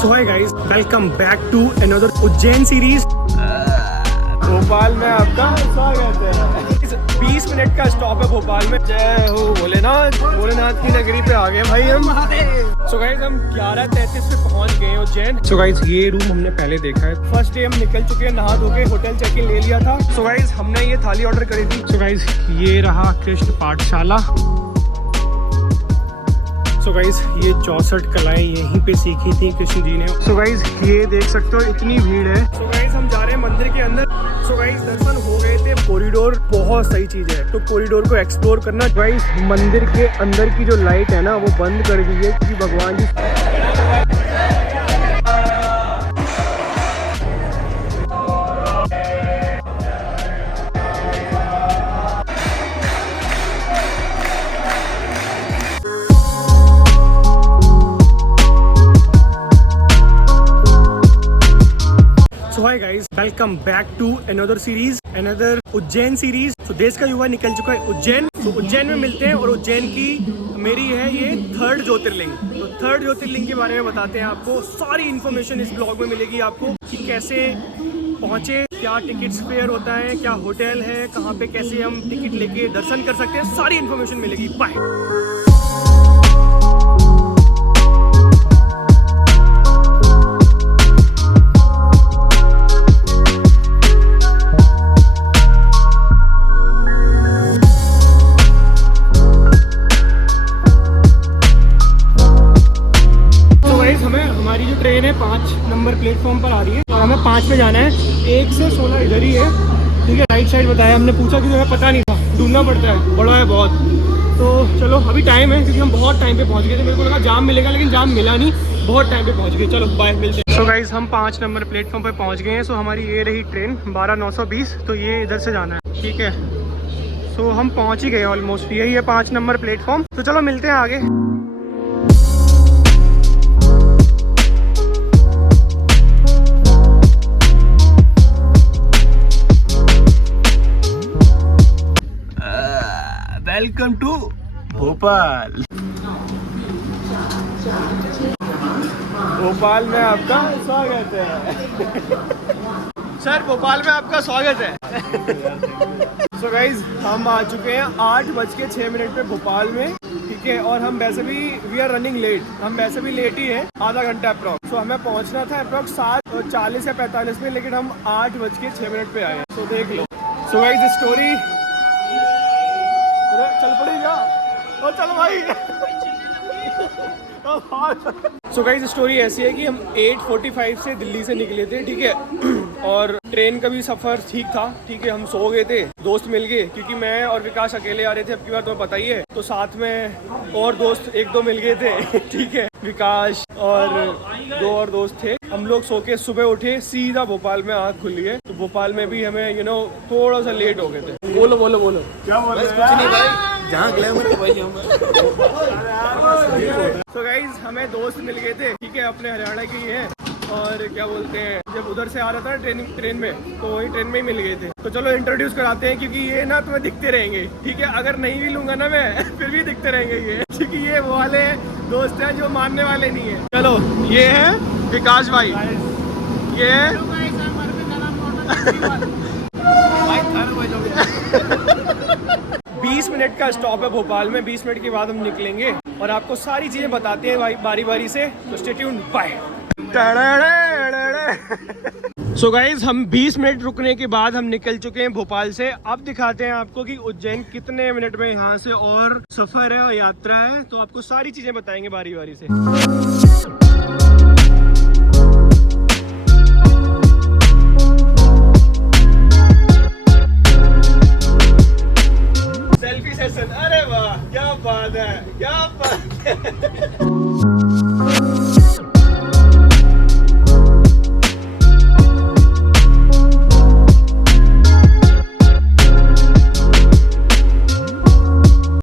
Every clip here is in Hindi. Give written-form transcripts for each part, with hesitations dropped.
So hi guys, welcome back to another Ujjain series. Bhopal में आपका स्वागत है। 20 मिनट का स्टॉप है भोपाल में। जय हो भोलेनाथ, भोलेनाथ की नगरी पे आ गए भाई हम। So guys, हम 11:33 पे पहुंच गए हैं उज्जैन। So guys, ये रूम हमने पहले देखा है। फर्स्ट डे हम निकल चुके हैं, नहा धो के होटल चेक इन ले लिया था। So guys, हमने ये थाली ऑर्डर करी थी। So guys, ये रहा कृष्ण पाठशाला। So guys, ये 64 कलाएं यहीं पे सीखी थी कृष्ण जी ने। So guys, ये देख सकते हो इतनी भीड़ है। So guys, हम जा रहे हैं मंदिर के अंदर। So guys, दर्शन हो गए थे। कॉरिडोर बहुत सही चीज है, तो कॉरिडोर को एक्सप्लोर करना। गाइस, मंदिर के अंदर की जो लाइट है ना, वो बंद कर दी है क्योंकि भगवान जी So hi guys, welcome back to another series, another Ujjain series. तो देश का युवा निकल चुका है उज्जैन। तो उज्जैन में मिलते हैं और उज्जैन की मेरी है ये 3rd ज्योतिर्लिंग। तो 3rd ज्योतिर्लिंग के बारे में बताते हैं आपको। सारी इन्फॉर्मेशन इस ब्लॉग में मिलेगी आपको कि कैसे पहुंचे, क्या टिकट्स फेयर होता है, क्या होटल है, कहाँ पे कैसे हम टिकट लेके दर्शन कर सकते हैं, सारी इन्फॉर्मेशन मिलेगी। बाय। हमारी जो ट्रेन है 5 नंबर प्लेटफॉर्म पर आ रही है और हमें 5 पे जाना है। 1 से 16 इधर ही है, ठीक है। राइट साइड बताया, हमने पूछा क्योंकि हमें पता नहीं था, ढूंढना पड़ता है, बड़ा है बहुत। तो चलो अभी टाइम है क्योंकि हम बहुत टाइम पे पहुंच गए थे। मेरे को लगा जाम मिलेगा, लेकिन जाम मिला नहीं, बहुत टाइम पे पहुंच गए। चलो बाय, मिलते हैं। सो गाइस, हम 5 नंबर प्लेटफॉर्म पे पहुंच गए हैं। सो हमारी ये रही ट्रेन 12:920। तो ये इधर से जाना है, ठीक है। सो हम पहुँच ही गए ऑलमोस्ट। यही है 5 नंबर प्लेटफॉर्म। तो चलो मिलते हैं आगे। Welcome to Bhopal. भोपाल में आपका स्वागत है। सर, भोपाल में आपका स्वागत है। सो गाइज, हम आ चुके हैं 8:06 पे भोपाल में, ठीक है। और हम वैसे भी वी आर रनिंग लेट, हम वैसे भी लेट ही हैं, आधा घंटा अप्रॉक्स। सो हमें पहुंचना था अप्रॉक्स 7:40 या 45 में, लेकिन हम 8:06 पे आए हैं। सो देख लो। सो गाइज, स्टोरी चल पड़ेगा और चलो भाई। सो गाइस, स्टोरी ऐसी है कि हम 8:45 से दिल्ली से निकले थे, ठीक है। और ट्रेन का भी सफ़र ठीक था, ठीक है। हम सो गए थे, दोस्त मिल गए क्योंकि मैं और विकास अकेले आ रहे थे। अब की बार तुम्हें पता ही है। तो साथ में और दोस्त 1-2 मिल गए थे, ठीक है। विकास और 2 और दोस्त थे। हम लोग सो के सुबह उठे, सीधा भोपाल में आँख खुली है। तो भोपाल में भी हमें थोड़ा सा लेट हो गए थे। बोलो बोलो बोलो, क्या बोल रहे हैं? कुछ नहीं भाई, जहाँ ग्लैमर तो वही हम। तो गाइज, हमें दोस्त मिल गए थे, ठीक है, अपने हरियाणा की है। और क्या बोलते हैं, जब उधर से आ रहा था ट्रेन में, तो वही ट्रेन में ही मिल गए थे। तो चलो इंट्रोड्यूस कराते हैं, क्योंकि ये ना तुम्हें दिखते रहेंगे, ठीक है। अगर नहीं भी लूंगा ना मैं, फिर भी दिखते रहेंगे ये, क्योंकि ये वो वाले दोस्त हैं जो मानने वाले नहीं है। चलो, ये है विकास भाई, ये है 20 मिनट का स्टॉप है भोपाल में। 20 मिनट के बाद हम निकलेंगे और आपको सारी चीजें बताते हैं भाई, बारी बारी से। तो stay tuned, bye. So guys, हम 20 मिनट रुकने के बाद हम निकल चुके हैं भोपाल से। अब दिखाते हैं आपको कि उज्जैन कितने मिनट में यहाँ से और सफर है और यात्रा है। तो आपको सारी चीजें बताएंगे बारी बारी से। सेल्फी सेशन, अरे वाह, क्या बात है, क्या बात है।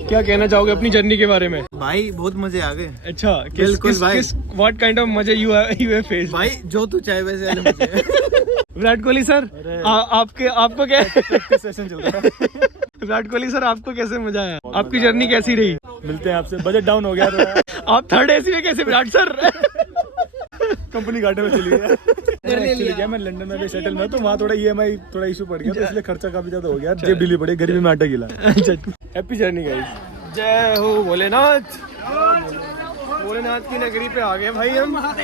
क्या कहना चाहोगे अपनी जर्नी के बारे में? भाई बहुत मजे आ गए। अच्छा, बिल्कुल भाई। व्हाट काइंड ऑफ मजे यू हैव फेस्ड? भाई जो तू चाहे वैसे वाले मजे। विराट कोहली सर, आपको क्या सेशन चल रहा है। विराट कोहली सर, आपको कैसे मजा आया? आपकी जर्नी कैसी रही? मिलते हैं आपसे, बजट डाउन हो गया तो। आप थर्ड एसी में कैसे विराट सर? कंपनी घाटे में चली गई। एक्चुअली क्या मैं लंदन में भी सेटल में तो वहाँ थोड़ा EMI थोड़ा इशू पड़ गया तो इसलिए खर्चा काफी ज्यादा हो गया, जेब ढीली पड़ी, गर्मी में आटा गिला। Happy journey guys. जय हो भोलेनाथ। भोलेनाथ की नगरी पे आ गए भाई हम।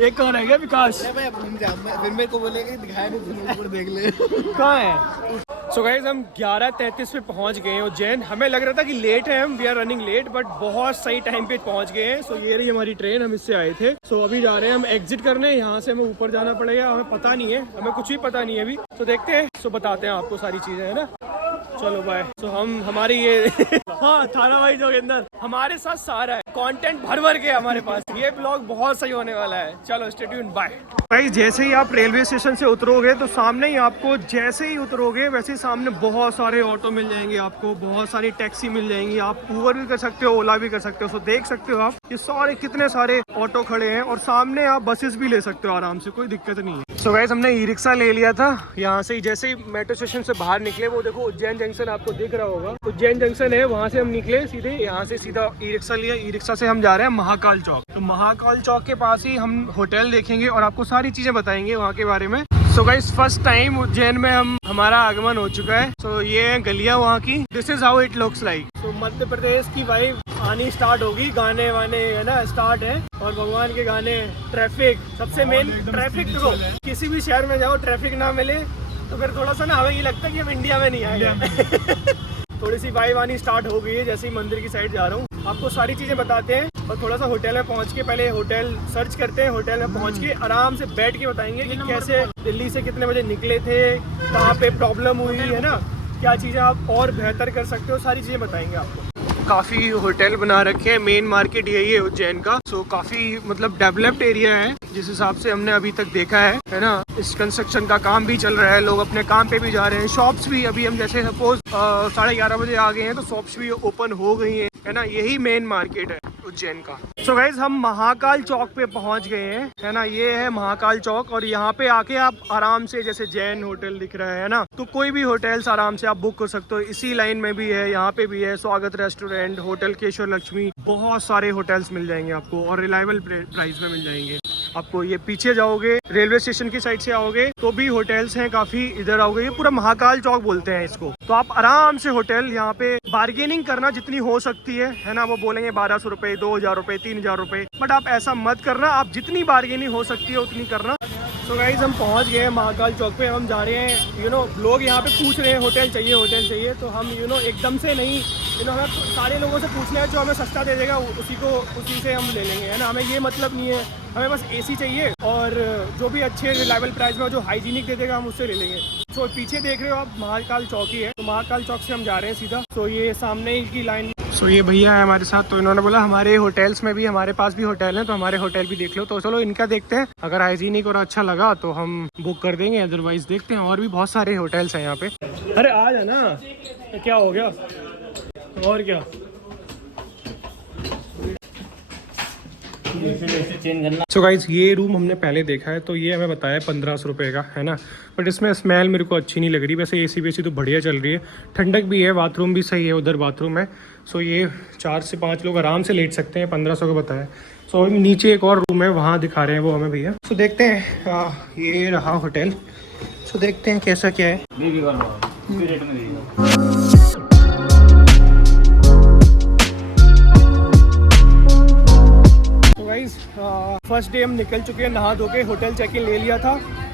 एक कौन है क्या विकास? फिर मेरे को बोलेगा दिखाया नहीं, ऊपर देख ले। कहाँ है? सो गाइस हम 11:33 पे पहुंच गए हैं उज्जैन। हमें लग रहा था कि लेट है हम, we are running late, but बहुत सही टाइम पे पहुंच गए हैं। सो ये रही हमारी ट्रेन, हम इससे आए थे। सो अभी जा रहे हैं हम एग्जिट करने, यहाँ से हमें ऊपर जाना पड़ेगा, हमें पता नहीं है, हमें कुछ भी पता नहीं है अभी। तो देखते हैं, सो बताते हैं आपको सारी चीजें, है ना। चलो बाय। सो हम हमारी ये हाँ थाना भाई जोगिंदर हमारे साथ सारा है, कंटेंट भर भर के हमारे पास। ये ब्लॉग बहुत सही होने वाला है। चलो स्टे ट्यून्ड, बाय। भाई जैसे ही आप रेलवे स्टेशन से उतरोगे तो सामने ही आपको, जैसे ही उतरोगे वैसे ही सामने बहुत सारे ऑटो मिल जाएंगे आपको, बहुत सारी टैक्सी मिल जाएंगी। आप ऊबर भी कर सकते हो, ओला भी कर सकते हो। सो देख सकते हो आप ये सारे कितने सारे ऑटो खड़े हैं, और सामने आप बसेस भी ले सकते हो आराम से, कोई दिक्कत नहीं है। सो गाइस हमने ई-रिक्शा ले लिया था यहाँ से ही। जैसे ही मेट्रो स्टेशन से बाहर निकले, वो देखो उज्जैन जंक्शन आपको दिख रहा होगा, उज्जैन जंक्शन है, वहाँ से हम निकले सीधे, यहाँ से सीधा ई-रिक्शा लिया। ई-रिक्शा से हम जा रहे हैं महाकाल चौक। तो महाकाल चौक के पास ही हम होटल देखेंगे और आपको सारी चीजें बताएंगे वहाँ के बारे में। So guys first time Ujjain में हमारा आगमन हो चुका है। सो ये है गलियाँ वहाँ की, this is how it looks like. तो मध्य प्रदेश की वाइब आनी स्टार्ट होगी, गाने वाने है ना स्टार्ट है, और भगवान के गाने, ट्रैफिक, सबसे मेन ट्रैफिक। देखो किसी भी शहर में जाओ ट्रैफिक ना मिले तो फिर थोड़ा सा ना हमें ये लगता है कि हम इंडिया में नहीं आए। थोड़ी सी वाइब आनी स्टार्ट हो गई है जैसे ही मंदिर की साइड जा रहा हूँ। आपको सारी चीज़ें बताते हैं और थोड़ा सा होटल में पहुँच के, पहले होटल सर्च करते हैं, होटल में पहुँच के आराम से बैठ के बताएंगे कि कैसे दिल्ली से कितने बजे निकले थे, कहाँ पे प्रॉब्लम हुई है ना, क्या चीज़ें आप और बेहतर कर सकते हो, सारी चीज़ें बताएंगे आपको। काफ़ी होटल बना रखे हैं, मेन मार्केट यही है उज्जैन का। सो काफ़ी मतलब डेवलप्ड एरिया है जिस हिसाब से हमने अभी तक देखा है ना। इस कंस्ट्रक्शन का काम भी चल रहा है, लोग अपने काम पे भी जा रहे हैं, शॉप्स भी अभी हम जैसे सपोज 11:30 बजे आ गए हैं तो शॉप्स भी ओपन हो गई हैं, है ना। यही मेन मार्केट है उज्जैन का। सो गाइज हम महाकाल चौक पे पहुंच गए हैं, है ना। ये है महाकाल चौक, और यहाँ पे आके आप आराम से, जैसे जैन होटल दिख रहा है ना, तो कोई भी होटल्स आराम से आप बुक कर सकते हो। इसी लाइन में भी है, यहाँ पे भी है स्वागत रेस्टोरेंट, होटल केशवर लक्ष्मी, बहुत सारे होटल्स मिल जाएंगे आपको और रिलायबल प्राइस में मिल जाएंगे आपको। ये पीछे जाओगे रेलवे स्टेशन की साइड से आओगे तो भी होटल्स हैं काफी, इधर आओगे ये पूरा महाकाल चौक बोलते हैं इसको। तो आप आराम से होटल, यहाँ पे बार्गेनिंग करना जितनी हो सकती है ना। वो बोलेंगे 1200 रुपए, 2000 रुपए, 3000 रुपए, बट आप ऐसा मत करना, आप जितनी बार्गेनिंग हो सकती है उतनी करना। तो गाइज हम पहुंच गए हैं महाकाल चौक पे, हम जा रहे हैं। लोग यहाँ पे पूछ रहे हैं होटल चाहिए, तो हम एकदम से नहीं, हमें सारे लोगों से पूछना है, जो हमें सस्ता दे देगा उसी से हम ले लेंगे, है ना। हमें ये मतलब नहीं है, हमें बस AC चाहिए, और जो भी अच्छे रिलायबल प्राइस में जो हाइजीनिक दे देगा हम उससे ले लेंगे। तो पीछे देख रहे हो आप महाकाल चौक ही है, तो महाकाल चौक से हम जा रहे हैं सीधा। तो ये सामने ही की लाइन। सो ये भैया है हमारे साथ, तो इन्होंने बोला हमारे होटल्स में भी, हमारे पास भी होटल है, तो हमारे होटल भी देख लो। तो चलो इनका देखते हैं, अगर हाइजीनिक और अच्छा लगा तो हम बुक कर देंगे, अदरवाइज देखते हैं। और भी बहुत सारे होटल्स हैं यहाँ पे। अरे आ जाना, क्या हो गया और क्या। सो गाइस ये रूम हमने पहले देखा है, तो ये हमें बताया 1500 रुपये का, है ना। बट इसमें स्मेल मेरे को अच्छी नहीं लग रही। वैसे AC वेसी तो बढ़िया चल रही है, ठंडक भी है, बाथरूम भी सही है, उधर बाथरूम है। सो ये 4 से 5 लोग आराम से लेट सकते हैं, 1500 का बताया। सो नीचे एक और रूम है, वहाँ दिखा रहे हैं वो हमें भैया। सो देखते हैं, ये रहा होटल। सो देखते हैं कैसा क्या है। फर्स्ट डे हम निकल चुके हैं, नहा धो के होटल चेक इन ले लिया था।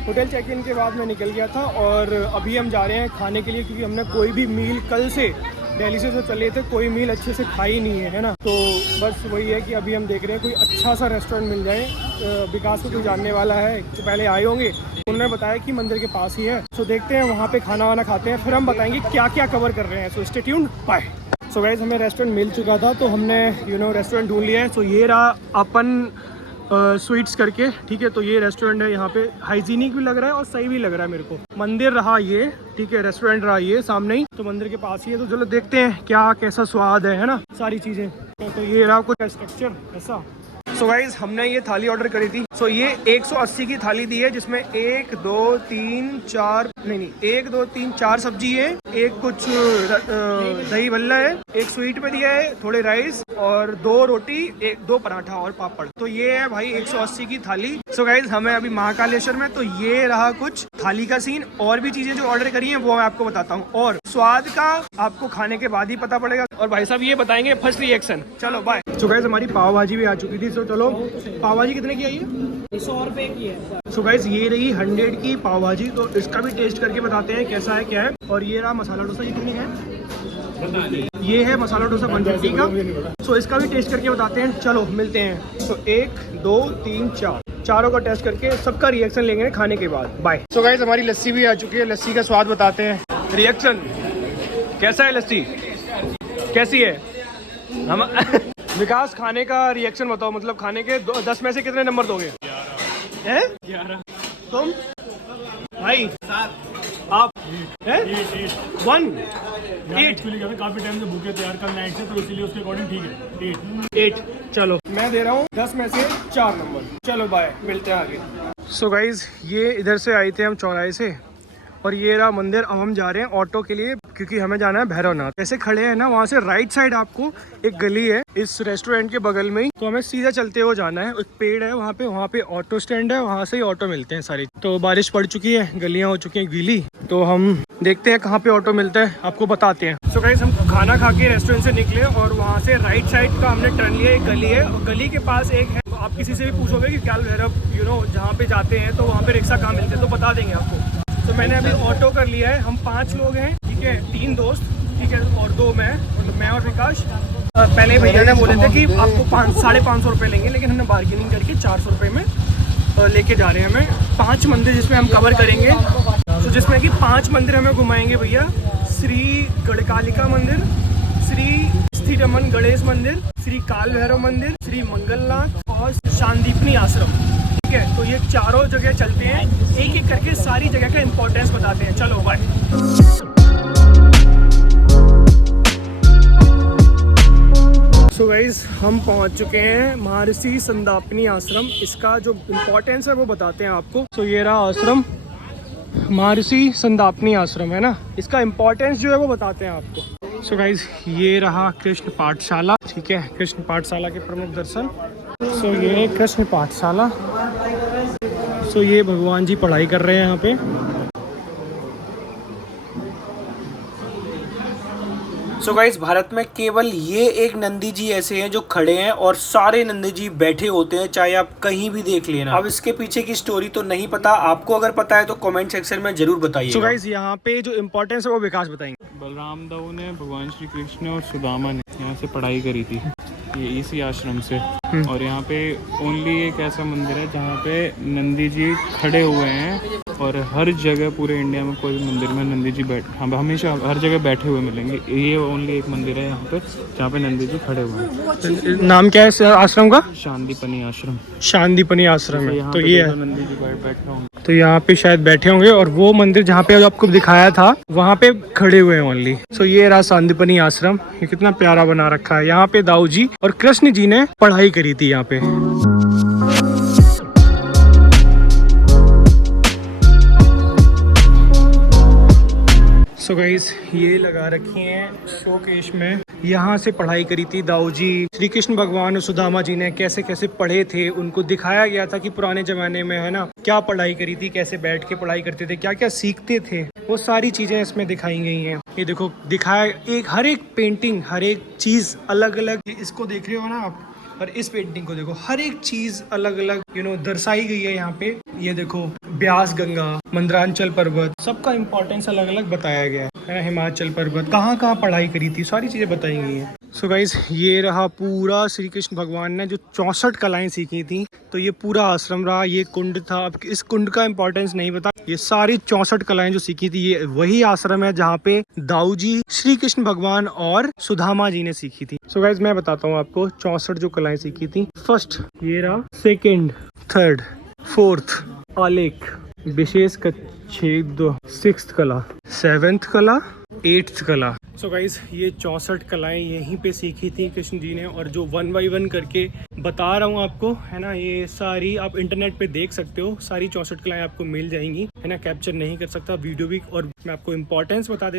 होटल चेक इन के बाद मैं निकल गया था, और अभी हम जा रहे हैं खाने के लिए, क्योंकि हमने कोई भी मील कल से दिल्ली से जो चले थे कोई मील अच्छे से खाई नहीं है ना। तो बस वही है कि अभी हम देख रहे हैं कोई अच्छा सा रेस्टोरेंट मिल जाए। विकास को कोई जानने वाला है जो पहले आए होंगे, उन्होंने बताया कि मंदिर के पास ही है। तो देखते हैं वहाँ पे खाना वाना खाते हैं, फिर हम बताएंगे क्या क्या कवर कर रहे हैं। So stay tuned, bye. So guys हमें रेस्टोरेंट मिल चुका था, तो हमने रेस्टोरेंट ढूंढ लिया है। सो ये रहा अपन स्वीट्स करके, ठीक है। तो ये रेस्टोरेंट है, यहाँ पे हाइजीनिक भी लग रहा है और सही भी लग रहा है मेरे को। मंदिर रहा ये, ठीक है, रेस्टोरेंट रहा ये सामने ही, तो मंदिर के पास ही है। तो चलो देखते हैं क्या कैसा स्वाद है ना, सारी चीज़ें। तो ये रहा कुछ स्ट्रक्चर ऐसा। सो गाइज हमने ये थाली ऑर्डर करी थी। सो ये 180 की थाली दी है, जिसमें 1 2 3 4 नहीं 1 2 3 4 सब्जी है, एक कुछ दही भल्ला है, एक स्वीट में दिया है, थोड़े राइस और 2 रोटी, 2 पराठा और पापड़। तो ये है भाई 180 की थाली। सो गाइज हमें अभी महाकालेश्वर में, तो ये रहा कुछ थाली का सीन। और भी चीजें जो ऑर्डर करी हैं वो मैं आपको बताता हूँ, और स्वाद का आपको खाने के बाद ही पता पड़ेगा। और भाई साहब ये बताएंगे फर्स्ट रिएक्शन। चलो बाय। सो गाइस हमारी पाव भाजी भी आ चुकी थी। सो चलो, पाव भाजी कितने की आई है? 100 रुपए की है। सो गाइस ये रही 100 की पाव भाजी। तो इसका भी टेस्ट करके बताते हैं कैसा है क्या है। और ये रहा मसाला डोसा, ये कितने का है? ये है मसाला डोसा 150 का। सो इसका भी टेस्ट करके बताते हैं। चलो मिलते हैं। सो 1 2 3 4 चारों का टेस्ट करके सबका रिएक्शन लेंगे खाने के बाद। बाय। सो गाइस हमारी लस्सी भी आ चुकी है, लस्सी का स्वाद बताते हैं। रिएक्शन कैसा है? लस्सी कैसी है? हम विकास खाने का रिएक्शन बताओ, मतलब खाने के 10 में से कितने नंबर दोगे? 11। तुम भाई? 7। आप? 1 8। काफी टाइम से भूखे तैयार कल नाइट से, तो इसीलिए उसके अकॉर्डिंग ठीक है 8। चलो मैं दे रहा हूँ 10 में से 4 नंबर। चलो बाय, मिलते हैं आगे। सो गाइज ये इधर से आए थे हम चौराहे से, और ये रहा मंदिर। अब हम जा रहे हैं ऑटो के लिए, क्योंकि हमें जाना है भैरवनाथ। ऐसे खड़े हैं ना, वहाँ से राइट साइड आपको एक गली है इस रेस्टोरेंट के बगल में ही, तो हमें सीधा चलते हुए जाना है। एक पेड़ है वहाँ पे ऑटो स्टैंड है, वहाँ से ही ऑटो मिलते हैं सारी। तो बारिश पड़ चुकी है, गलियाँ हो चुकी हैं गीली, तो हम देखते हैं कहाँ पे ऑटो मिलता है, आपको बताते हैं। सो गाइस हम खाना खा के रेस्टोरेंट से निकले, और वहाँ से राइट साइड का हमने टर्न लिया। एक गली है, और गली के पास एक है। तो आप किसी से भी पूछोगे कि काल भैरव जहाँ पे जाते हैं तो वहाँ पे रिक्शा कहाँ मिलते हैं, तो बता देंगे आपको। तो मैंने अभी ऑटो कर लिया है। हम 5 लोग हैं, ठीक है, 3 दोस्त, ठीक है, और 2 मैं और विकास। पहले भैया ने बोले थे कि आपको 550 रुपये लेंगे, लेकिन हमने बार्गेनिंग करके 400 रुपये में लेके जा रहे हैं। हमें 5 मंदिर जिसमें हम कवर करेंगे, तो जिसमें कि 5 मंदिर हमें घुमाएंगे भैया। श्री गढ़कालिका मंदिर, श्री स्थिरमन गणेश मंदिर, श्री काल भैरव मंदिर, श्री मंगलनाथ और शांतिपनी आश्रम, ठीक है। तो ये चारों जगह चलते हैं, एक एक करके सारी जगह का इम्पोर्टेंस बताते हैं। चलो बाय। सो गाइज हम पहुंच चुके हैं महर्षि संदापनी आश्रम। इसका जो इम्पोर्टेंस है वो बताते हैं आपको। तो ये रहा आश्रम, महर्षि संदापनी आश्रम है ना, इसका इम्पोर्टेंस जो है वो बताते हैं आपको। सो गाइज ये रहा कृष्ण पाठशाला, ठीक है, कृष्ण पाठशाला के प्रमुख दर्शन। सो ये है कृष्ण पाठशाला। सो ये भगवान जी पढ़ाई कर रहे हैं यहाँ पे। सो गाइस भारत में केवल ये एक नंदी जी ऐसे हैं जो खड़े हैं, और सारे नंदी जी बैठे होते हैं, चाहे आप कहीं भी देख लेना। अब इसके पीछे की स्टोरी तो नहीं पता, आपको अगर पता है तो कमेंट सेक्शन में जरूर बताइए। सो गाइस यहाँ पे जो इम्पोर्टेंस है वो विकास बताएंगे। बलराम दाऊ ने, भगवान श्री कृष्ण और सुदामा ने यहाँ से पढ़ाई करी थी, ये इसी आश्रम से। और यहाँ पे ओनली एक ऐसा मंदिर है जहाँ पे नंदी जी खड़े हुए हैं, और हर जगह पूरे इंडिया में कोई भी मंदिर में नंदी जी हमेशा हर जगह बैठे हुए मिलेंगे। ये ओनली एक मंदिर है यहाँ पे जहाँ पे नंदी जी खड़े हुए हैं। नाम क्या है आश्रम का? शांतिपनी आश्रम। शांतिपनी आश्रम है। तो ये नंदी जी बैठे होंगे, तो यहाँ पे शायद बैठे होंगे, और वो मंदिर जहाँ पे आपको दिखाया था वहाँ पे खड़े हुए हैं ओनली। सो ये रहा शांतिपनी आश्रम। ये कितना प्यारा बना रखा है। यहाँ पे दाऊ जी और कृष्ण जी ने पढ़ाई करी थी यहाँ पे। सो गाइस ये लगा रखी हैं शोकेश में, यहाँ से पढ़ाई करी थी दाऊ जी। श्री कृष्ण भगवान और सुदामा जी ने कैसे कैसे पढ़े थे, उनको दिखाया गया था कि पुराने जमाने में है ना क्या पढ़ाई करी थी, कैसे बैठ के पढ़ाई करते थे, क्या क्या सीखते थे, वो सारी चीजें इसमें दिखाई गई हैं। ये देखो दिखाया, एक हर एक पेंटिंग, हर एक चीज अलग अलग, इसको देख रहे हो ना आप, और इस पेंटिंग को देखो, हर एक चीज अलग अलग दर्शाई गई है यहाँ पे। ये देखो ब्यास गंगा, मंदरांचल पर्वत, सबका इम्पोर्टेंस अलग अलग बताया गया है ना। हिमाचल पर्वत, कहाँ कहाँ पढ़ाई करी थी, सारी चीजें बताई गई हैं। सो गाइस ये रहा पूरा श्री कृष्ण भगवान ने जो 64 कलाएं सीखी थी। तो ये पूरा आश्रम रहा, ये कुंड था। अब इस कुंड का इम्पोर्टेंस नहीं पता। ये सारी 64 कलाएं जो सीखी थी, ये वही आश्रम है जहाँ पे दाऊ जी, श्री कृष्ण भगवान और सुदामा जी ने सीखी थी। सो गाइस मैं बताता हूँ आपको 64 जो कलाएं सीखी थी। फर्स्ट ये रहा, सेकेंड, थर्ड, फोर्थ आलेख, विशेष कच्छेद, 6th कला, 7th कला, 8th कला, सो गाइस ये 64 कलाएं यहीं पे सीखी थी कृष्ण जी ने, और जो 1 बाई 1 करके बता रहा हूँ आपको, है ना, ये सारी आप इंटरनेट पे देख सकते हो, सारी 64 कलाएं आपको मिल जाएंगी, है ना। कैप्चर नहीं कर सकता वीडियो भी। और मैं आपको इम्पोर्टेंस बता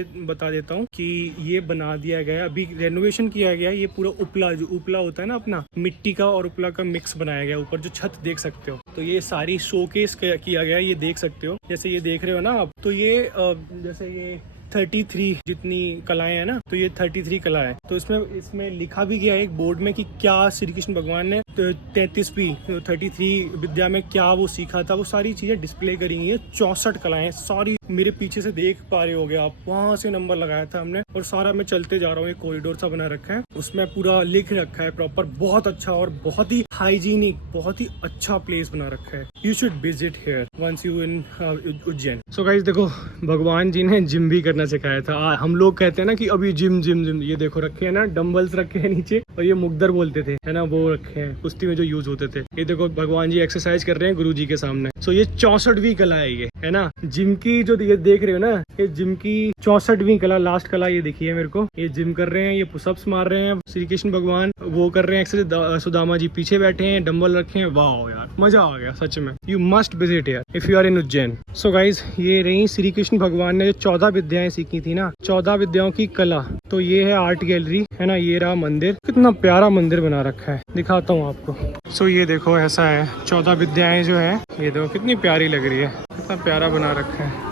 देता हूँ कि ये बना दिया गया, अभी रेनोवेशन किया गया, ये पूरा उपला, जो उपला होता है ना अपना, मिट्टी का और उपला का मिक्स बनाया गया, ऊपर जो छत देख सकते हो, तो ये सारी शोकेस किया गया, ये देख सकते हो, जैसे ये देख रहे हो ना आप, तो ये जैसे ये 33 जितनी कलाएं हैं ना, तो ये 33 कला है। तो इसमें लिखा भी गया है एक बोर्ड में कि क्या श्री कृष्ण भगवान ने 33 विद्या में क्या वो सीखा था, वो सारी चीजें डिस्प्ले करी है। 64 कलाएं सारी मेरे पीछे से देख पा रहे होगे आप, वहां से नंबर लगाया था हमने, और सारा मैं चलते जा रहा हूँ, एक कॉरिडोर सा बना रखा है, उसमें पूरा लिख रखा है प्रॉपर, बहुत अच्छा और बहुत ही हाइजीनिक, बहुत ही अच्छा प्लेस बना रखा है। You should visit here once you in Ujjain. So guys देखो, भगवान जी ने जिम भी करना सिखाया था। हम लोग कहते हैं ना कि अभी जिम जिम जिम, ये देखो रखे हैं ना, डंबल्स रखे हैं नीचे, और ये मुकद्दर बोलते थे, है ना, वो रखे हैं कुश्ती में जो यूज होते थे। ये देखो भगवान जी एक्सरसाइज कर रहे हैं गुरु जी के सामने। सो ये 64वीं कला है ये, है ना, जिम की जो ये देख रहे हो ना, ये जिम की 64वीं कला, लास्ट कला ये देखिए मेरे को, ये जिम कर रहे हैं, ये पुशअप्स मार रहे हैं श्री कृष्ण भगवान, वो कर रहे हैं एक्सरसाइज, सुदामा जी पीछे बैठे हैं, डंबल रखे हैं। वाह यार, मजा आ गया सच में। You must visit here if you are in Ujjain. So guys ये रही श्री कृष्ण भगवान ने जो 14 विद्याएं सीखी थी ना, 14 विद्याओं की कला। तो ये है आर्ट गैलरी, है ना, ये रहा मंदिर, कितना प्यारा मंदिर बना रखा है, दिखाता हूँ आपको। सो ये देखो ऐसा है, 14 विद्याएं जो है, ये देखो कितनी प्यारी लग रही है, कितना प्यारा बना रखा है।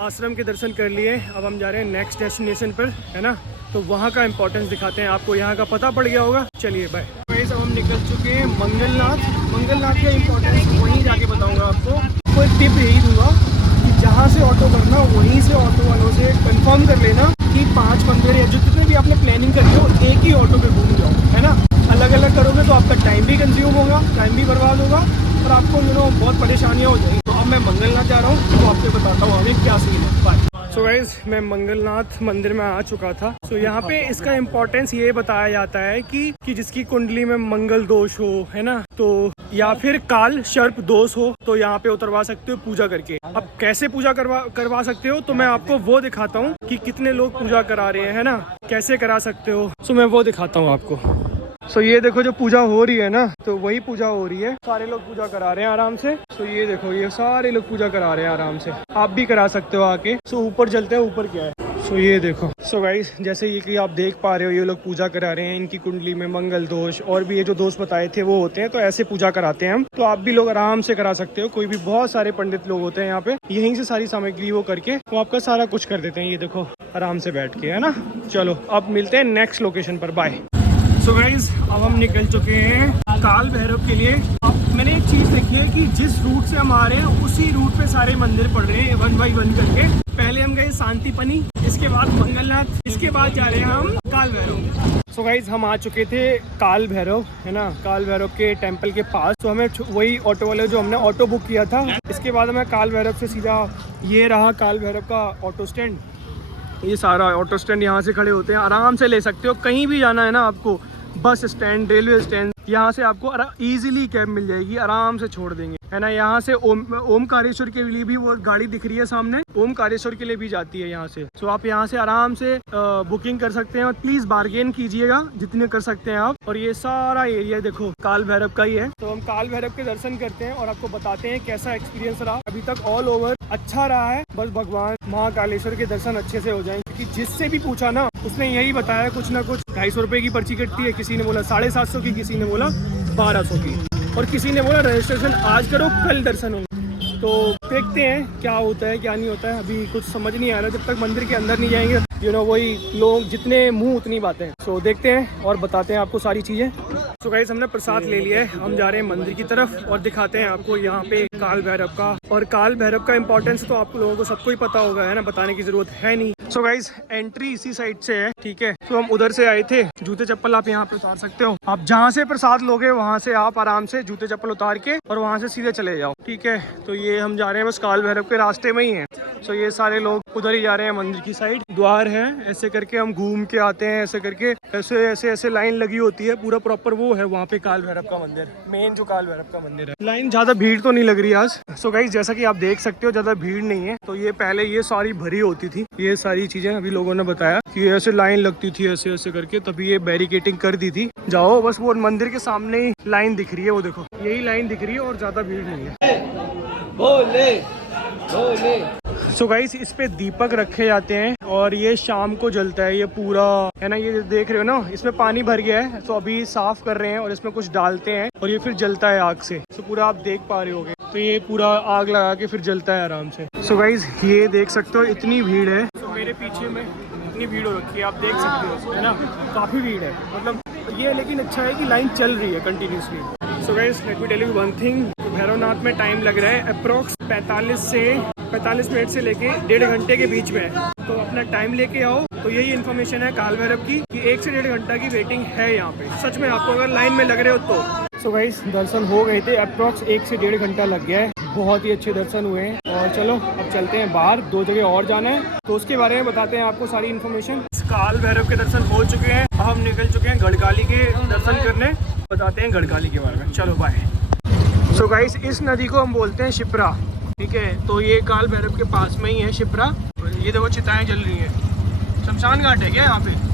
आश्रम के दर्शन कर लिए, अब हम जा रहे हैं नेक्स्ट डेस्टिनेशन पर, है ना, तो वहाँ का इंपॉर्टेंस दिखाते हैं आपको, यहाँ का पता पड़ गया होगा। चलिए बाय। अब हम निकल चुके हैं मंगलनाथ का इंपॉर्टेंस वहीं जाके बताऊंगा आपको। कोई टिप यही दूंगा कि जहाँ से ऑटो करना वहीं से ऑटो वालों से कंफर्म कर लेना कि 5 मंदिर या जो जितने भी आपने प्लानिंग करी हो एक ही ऑटो पे घूम जाओ, है ना। अलग अलग करोगे तो आपका टाइम भी कंज्यूम होगा, टाइम भी बर्बाद होगा, और आपको बहुत परेशानियाँ हो जाएंगी। तो अब मैं मंगलनाथ जा रहा हूँ, तो आपसे बताता हूँ अभी क्या सीन है। बाय। सो गाइज मैं मंगलनाथ मंदिर में आ चुका था। सो यहाँ पे इसका इम्पोर्टेंस ये बताया जाता है कि जिसकी कुंडली में मंगल दोष हो, है ना, तो या फिर काल सर्प दोष हो, तो यहाँ पे उतरवा सकते हो पूजा करके। अब कैसे पूजा करवा सकते हो, तो मैं आपको वो दिखाता हूँ कि कितने लोग पूजा करा रहे हैं, है ना, कैसे करा सकते हो। सो मैं वो दिखाता हूँ आपको। सो ये देखो जो पूजा हो रही है ना, तो वही पूजा हो रही है, सारे लोग पूजा करा रहे हैं आराम से। सो ये देखो, ये सारे लोग पूजा करा रहे हैं आराम से, आप भी करा सकते हो आके। सो ऊपर चलते हैं, ऊपर क्या है। सो ये देखो। सो गाइस जैसे ये कि आप देख पा रहे हो, ये लोग पूजा करा रहे हैं, इनकी कुंडली में मंगल दोष और भी ये जो दोष बताए थे वो होते हैं, तो ऐसे पूजा कराते हैं हम। तो आप भी लोग आराम से करा सकते हो, कोई भी, बहुत सारे पंडित लोग होते हैं यहाँ पे, यहीं से सारी सामग्री वो करके वो आपका सारा कुछ कर देते हैं। ये देखो आराम से बैठ के, है ना। चलो अब मिलते हैं नेक्स्ट लोकेशन पर, बाय। सो गाइज अब हम निकल चुके हैं काल भैरव के लिए। अब मैंने एक चीज़ देखी है कि जिस रूट से हम आ रहे हैं उसी रूट पे सारे मंदिर पड़ रहे हैं 1 बाई 1 करके। पहले हम गए शांतिपनी, इसके बाद मंगलनाथ, इसके बाद जा रहे हैं हम काल भैरव। सो गाइज हम आ चुके थे काल भैरव, है ना, काल भैरव के टेम्पल के पास। तो हमें वही ऑटो वाले जो हमने ऑटो बुक किया था, इसके बाद हमें काल भैरव से सीधा, ये रहा काल भैरव का ऑटो स्टैंड। ये सारा ऑटो स्टैंड यहाँ से खड़े होते हैं, आराम से ले सकते हो। कहीं भी जाना है ना आपको, बस स्टैंड, रेलवे स्टैंड, यहाँ से आपको इजीली कैब मिल जाएगी, आराम से छोड़ देंगे, है ना। यहाँ से ओमकारेश्वर के लिए भी वो गाड़ी दिख रही है सामने, ओमकारेश्वर के लिए भी जाती है यहाँ से। तो आप यहाँ से आराम से बुकिंग कर सकते हैं, और प्लीज बार्गेन कीजिएगा जितने कर सकते हैं आप। और ये सारा एरिया देखो काल भैरव का ही है। तो हम काल भैरव के दर्शन करते हैं और आपको बताते हैं कैसा एक्सपीरियंस रहा। अभी तक ऑल ओवर अच्छा रहा है, बस भगवान महाकालेश्वर के दर्शन अच्छे से हो जाएं। क्योंकि जिससे भी पूछा ना, उसने यही बताया कुछ ना कुछ। 250 रुपये की पर्ची कटती है, किसी ने बोला 750 की, किसी ने बोला 1200 की, और किसी ने बोला रजिस्ट्रेशन आज करो कल दर्शन होंगे। तो देखते हैं क्या होता है क्या नहीं होता है, अभी कुछ समझ नहीं आ रहा जब तक मंदिर के अंदर नहीं जाएंगे। वही लोग जितने मुंह उतनी बातें। सो देखते हैं और बताते हैं आपको सारी चीज़ें। सो गाइस हमने प्रसाद ले लिया है, हम जा रहे हैं मंदिर की तरफ और दिखाते हैं आपको यहाँ पे काल भैरव का। और काल भैरव का इंपॉर्टेंस तो आप लोगों को सबको ही पता होगा, है ना, बताने की जरूरत है नहीं। सो गाइस एंट्री इसी साइड से है, ठीक है। तो हम उधर से आए थे। जूते चप्पल आप यहाँ पे उतार सकते हो। आप जहाँ से प्रसाद लोगे वहाँ से आप आराम से जूते चप्पल उतार के और वहाँ से सीधे चले जाओ, ठीक है। तो ये हम जा रहे हैं बस काल भैरव के रास्ते में ही है। तो ये सारे लोग उधर ही जा रहे हैं, मंदिर की साइड। द्वार है, ऐसे करके हम घूम के आते हैं, ऐसे करके ऐसे ऐसे ऐसे लाइन लगी होती है, पूरा प्रॉपर वो है वहाँ पे काल भैरव का मंदिर, मेन जो काल भैरव का मंदिर है। लाइन ज्यादा भीड़ तो नहीं लग रही आज। सो गाइस जैसा कि आप देख सकते हो ज्यादा भीड़ नहीं है। तो ये पहले ये सारी भरी होती थी, ये सारी चीजें अभी लोगों ने बताया कि ऐसे लाइन लगती थी ऐसे ऐसे करके, तभी ये बैरिकेटिंग कर दी थी। जाओ बस वो मंदिर के सामने ही लाइन दिख रही है, वो देखो यही लाइन दिख रही है और ज्यादा भीड़ नहीं है। भोले भोले। सो गाइस इस पे दीपक रखे जाते हैं और ये शाम को जलता है, ये पूरा है ना, ये देख रहे हो ना, इसमें पानी भर गया है। तो अभी साफ कर रहे हैं और इसमें कुछ डालते हैं और ये फिर जलता है आग से। तो पूरा आप देख पा रहे होगे, तो ये पूरा आग लगा के फिर जलता है आराम से। सो गाइस ये देख सकते हो इतनी भीड़ है। तो मेरे पीछे में इतनी भीड़ हो रखी है, आप देख सकते हो, है ना, काफी भीड़ है। मतलब ये लेकिन अच्छा है कि लाइन चल रही है continuously. So guys let me tell you one thing, Bhairavnath में टाइम लग रहा है अप्रोक्स 45 मिनट से लेके 1.5 घंटे के बीच में। तो अपना टाइम लेके आओ। तो यही इन्फॉर्मेशन है काल भैरव की कि 1 से 1.5 घंटा की वेटिंग है यहाँ पे, सच में आपको अगर लाइन में लग रहे हो तो। सो गाइस दर्शन हो गए थे, अप्रोक्स 1 से 1.5 घंटा लग गया है। बहुत ही अच्छे दर्शन हुए हैं। और चलो अब चलते हैं बाहर, 2 जगह और जाना है, तो उसके बारे में बताते हैं आपको सारी इन्फॉर्मेशन। काल भैरव के दर्शन हो चुके हैं, अब हम निकल चुके हैं गढ़काली के दर्शन करने। बताते हैं गढ़काली के बारे में, चलो बाय। सो गाइस इस नदी को हम बोलते हैं शिप्रा, ठीक है। तो ये काल भैरव के पास में ही है शिप्रा। ये देखो चिताएं जल रही हैं, शमशान घाट है क्या यहाँ पे।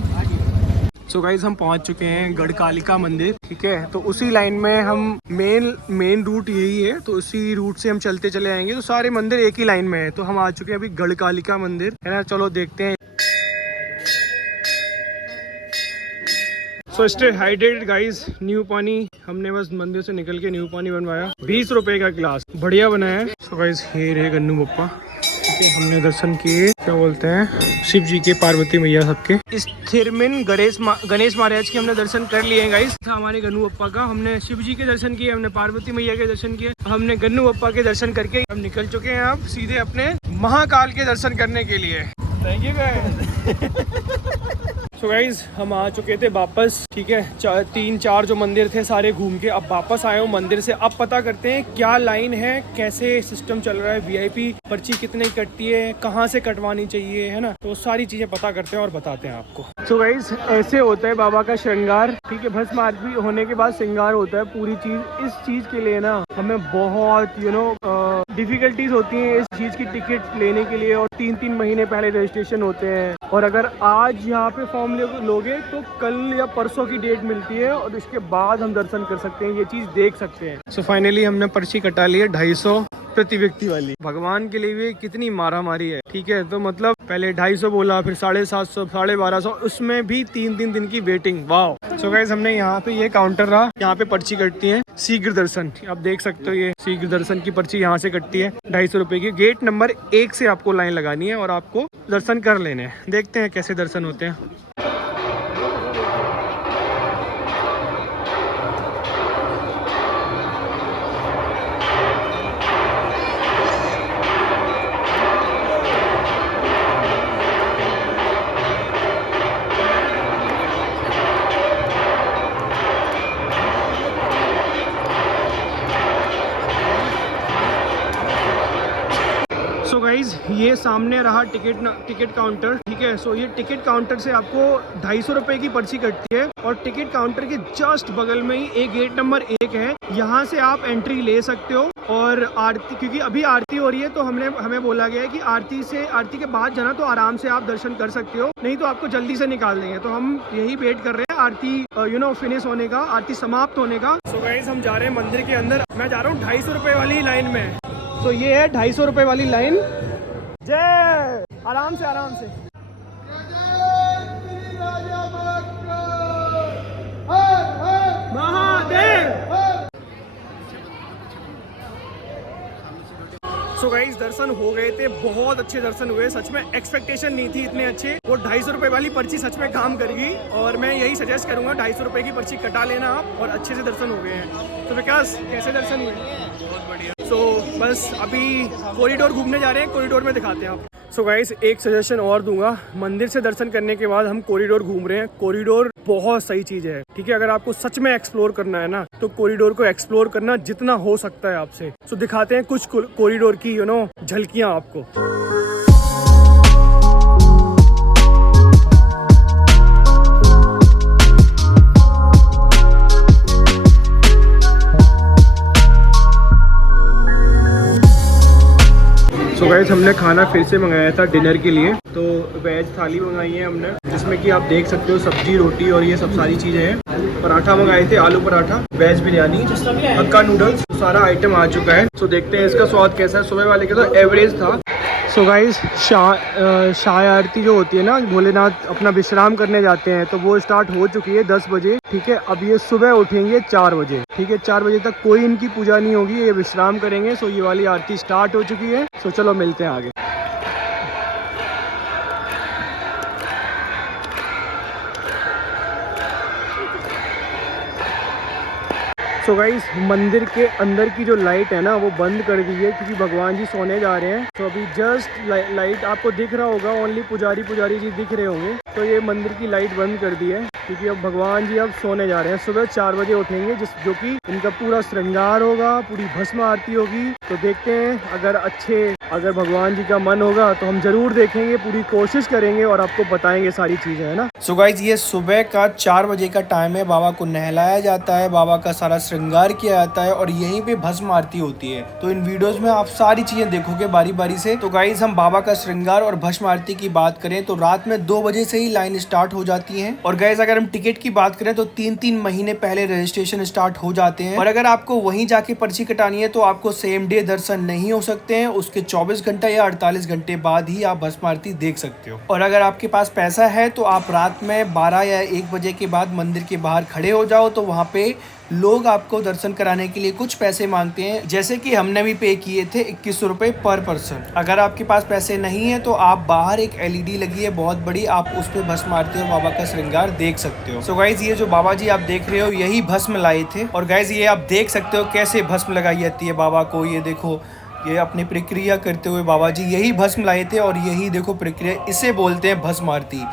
सो गाइस हम पहुँच चुके हैं गढ़कालिका मंदिर, ठीक है। तो उसी लाइन में हम मेन रूट यही है, तो उसी रूट से हम चलते चले आएंगे। तो सारे मंदिर एक ही लाइन में है। तो हम आ चुके हैं अभी गढ़कालिका मंदिर, है ना। चलो देखते हैं। So stay hydrated guys. New पानी हमने बस मंदिर से निकल के न्यू पानी बनवाया, 20 रुपए का गिलास, बढ़िया बनाया है। सो गाइस ये रहे गन्नू पप्पा, हमने दर्शन किए, क्या बोलते हैं, शिव जी के, पार्वती मैया सबके। इस थिरमिन गणेश महाराज के हमने दर्शन कर लिए हैं गाइस। हमारे गन्नू पप्पा का हमने शिव जी के दर्शन किए, हमने पार्वती मैया के दर्शन किए, हमने गन्नू पप्पा के दर्शन करके हम निकल चुके हैं अब सीधे अपने महाकाल के दर्शन करने के लिए। Thank you guys. So guys हम आ चुके थे वापस, ठीक है। 3-4 जो मंदिर थे सारे घूम के अब वापस आए हूँ मंदिर से। अब पता करते हैं क्या लाइन है, कैसे सिस्टम चल रहा है, वीआईपी पर्ची कितने कटती है, कहाँ से कटवानी चाहिए, है ना। तो सारी चीजें पता करते हैं और बताते हैं आपको। सो गाइज ऐसे होता है बाबा का श्रृंगार, ठीक है। भस्म आरती होने के बाद श्रृंगार होता है पूरी चीज। इस चीज के लिए ना हमें बहुत डिफिकल्टीज होती है इस चीज की टिकट लेने के लिए, और 3-3 महीने पहले रजिस्ट्रेशन होते हैं। और अगर आज यहाँ पे फॉर्म लोगे तो कल या परसों की डेट मिलती है और इसके बाद हम दर्शन कर सकते हैं, ये चीज देख सकते हैं। सो फाइनली हमने पर्ची कटा ली है 250 प्रति व्यक्ति वाली। भगवान के लिए भी कितनी मारा मारी है, ठीक है। तो मतलब पहले 250 बोला, फिर 750, 1250, उसमें भी 3 दिन की वेटिंग। वाह। सो गाइस हमने यहाँ पे ये काउंटर रहा, यहाँ पे पर्ची कटती है शीघ्र दर्शन, आप देख सकते हो। ये शीघ्र दर्शन की पर्ची यहाँ से कटती है 250 रुपए की। गेट नंबर 1 से आपको लाइन लगानी है और आपको दर्शन कर लेने हैं। देखते हैं कैसे दर्शन होते हैं। सो गाइज ये सामने रहा टिकट काउंटर, ठीक है। सो ये टिकट काउंटर से आपको 250 रुपए की पर्ची कटती है और टिकट काउंटर के जस्ट बगल में ही एक गेट नंबर 1 है, यहाँ से आप एंट्री ले सकते हो। और आरती, क्योंकि अभी आरती हो रही है तो हमें बोला गया है कि आरती के बाद जाना तो आराम से आप दर्शन कर सकते हो, नहीं तो आपको जल्दी से निकाल देंगे। तो हम यही वेट कर रहे हैं आरती फिनिश होने का, आरती समाप्त होने का। सो गाइज हम जा रहे हैं मंदिर के अंदर। मैं जा रहा हूँ 250 रुपए वाली लाइन में। तो ये है 250 रुपए वाली लाइन। जय, आराम से आराम से। महादेव। सो गाइस दर्शन हो गए थे, बहुत अच्छे दर्शन हुए, सच में एक्सपेक्टेशन नहीं थी इतने अच्छे। वो 250 रुपए वाली पर्ची सच में काम करेगी और मैं यही सजेस्ट करूंगा 250 रुपए की पर्ची कटा लेना आप, और अच्छे से दर्शन हो गए हैं। तो विकास कैसे दर्शन हुए? बहुत बढ़िया। सो बस अभी कॉरिडोर घूमने जा रहे हैं, कॉरिडोर में दिखाते हैं आप। सो गाइस एक सजेशन और दूंगा, मंदिर से दर्शन करने के बाद हम कॉरिडोर घूम रहे हैं। कॉरिडोर बहुत सही चीज है, ठीक है। अगर आपको सच में एक्सप्लोर करना है ना, तो कॉरिडोर को एक्सप्लोर करना जितना हो सकता है आपसे। सो दिखाते हैं कुछ कॉरिडोर की झलकियां आपको। तो गाइस हमने खाना फिर से मंगाया था डिनर के लिए, तो वेज थाली मंगाई है हमने, जिसमें कि आप देख सकते हो सब्जी, रोटी और ये सब सारी चीज़ें हैं। पराठा मंगाए थे, आलू पराठा, वेज बिरयानी, हक्का नूडल्स, सारा आइटम आ चुका है। तो देखते हैं इसका स्वाद कैसा है। सुबह वाले का तो एवरेज था। सो गाइस शाही आरती जो होती है ना, भोलेनाथ अपना विश्राम करने जाते हैं, तो वो स्टार्ट हो चुकी है 10 बजे, ठीक है। अब ये सुबह उठेंगे 4 बजे, ठीक है। 4 बजे तक कोई इनकी पूजा नहीं होगी, ये विश्राम करेंगे। सो ये वाली आरती स्टार्ट हो चुकी है। सो चलो मिलते हैं आगे। सो गाइस मंदिर के अंदर की जो लाइट है ना, वो बंद कर दी है, क्योंकि भगवान जी सोने जा रहे हैं। तो अभी जस्ट लाइट आपको दिख रहा होगा, ओनली पुजारी जी दिख रहे होंगे। तो ये मंदिर की लाइट बंद कर दी है, क्योंकि अब भगवान जी अब सोने जा रहे हैं। सुबह 4 बजे उठेंगे, जो कि इनका पूरा श्रृंगार होगा, पूरी भस्म आरती होगी। तो देखते हैं, अगर भगवान जी का मन होगा तो हम जरूर देखेंगे, पूरी कोशिश करेंगे और आपको बताएंगे सारी चीजें, है ना। सो गाइस ये सुबह का 4 बजे का टाइम है। बाबा को नहलाया जाता है, बाबा का सारा श्रृंगार किया जाता है और यहीं पे भस्म आरती होती है। तो इन वीडियोस में आप सारी चीजें देखोगे बारी बारी से। तो गाइस हम बाबा का श्रृंगार और भस्म आरती की बात करें तो रात में 2 बजे से ही लाइन स्टार्ट हो जाती है। और गाइस अगर हम टिकट की बात करें तो 3-3 महीने पहले रजिस्ट्रेशन स्टार्ट हो जाते हैं। और अगर आपको वहीं जाके पर्ची कटानी है तो आपको सेम डे दर्शन नहीं हो सकते हैं, उसके 24 घंटा या 48 घंटे बाद ही आप भस्म आरती देख सकते हो। और अगर आपके पास पैसा है तो आप रात में 12 या 1 बजे के बाद मंदिर के बाहर खड़े हो जाओ, तो वहाँ पे लोग आपको दर्शन कराने के लिए कुछ पैसे मांगते हैं, जैसे कि हमने भी पे किए थे 21 रुपए पर पर्सन। अगर आपके पास पैसे नहीं है तो आप बाहर एक LED लगी है बहुत बड़ी, आप उस पर भस्म आरती और बाबा का श्रृंगार देख सकते हो। सो गाइज ये जो बाबा जी आप देख रहे हो, यही भस्म लाए थे। और गाइज ये आप देख सकते हो कैसे भस्म लगाई जाती है बाबा को। ये देखो, ये अपनी प्रक्रिया करते हुए बाबा जी यही भस्म लाए थे और यही देखो प्रक्रिया, इसे बोलते हैं भस्म आरती।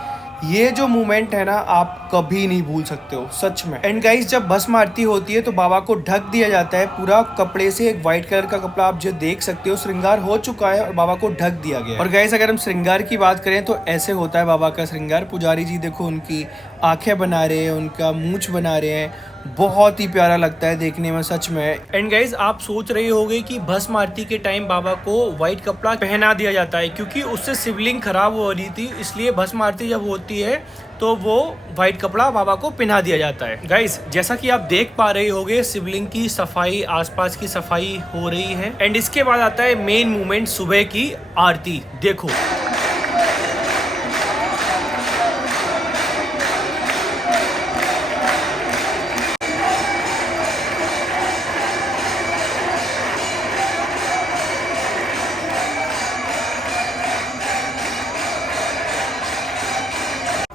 ये जो मोमेंट है ना, आप कभी नहीं भूल सकते हो सच में। एंड गाइस जब भस्म आरती होती है तो बाबा को ढक दिया जाता है पूरा कपड़े से, एक व्हाइट कलर का कपड़ा आप जो देख सकते हो, श्रृंगार हो चुका है और बाबा को ढक दिया गया है। और गाइस अगर हम श्रृंगार की बात करें तो ऐसे होता है बाबा का श्रृंगार। पुजारी जी देखो उनकी आंखें बना रहे हैं, उनका मूंछ बना रहे हैं, बहुत ही प्यारा लगता है देखने में सच में। एंड गाइज आप सोच रहे होंगे कि भस्म आरती के टाइम बाबा को व्हाइट कपड़ा पहना दिया जाता है, क्योंकि उससे शिवलिंग खराब हो रही थी, इसलिए भस्म आरती जब होती है तो वो व्हाइट कपड़ा बाबा को पहना दिया जाता है। गाइज जैसा कि आप देख पा रहे होंगे, शिवलिंग की सफाई, आसपास की सफाई हो रही है। एंड इसके बाद आता है मेन मूवमेंट, सुबह की आरती। देखो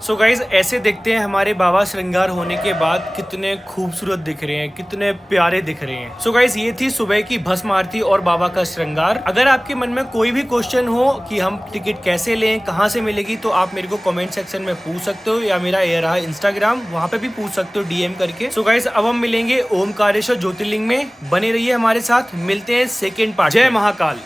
सो गाइज ऐसे देखते हैं हमारे बाबा श्रृंगार होने के बाद कितने खूबसूरत दिख रहे हैं, कितने प्यारे दिख रहे हैं। सो गाइज ये थी सुबह की भस्म आरती और बाबा का श्रृंगार। अगर आपके मन में कोई भी क्वेश्चन हो कि हम टिकट कैसे लें, कहाँ से मिलेगी, तो आप मेरे को कमेंट सेक्शन में पूछ सकते हो, या मेरा ये रहा इंस्टाग्राम, वहाँ पे भी पूछ सकते हो DM करके। सो गाइज अब हम मिलेंगे ओमकारेश्वर ज्योतिर्लिंग में, बने रहिए हमारे साथ। मिलते हैं सेकेंड पार्ट। जय महाकाल।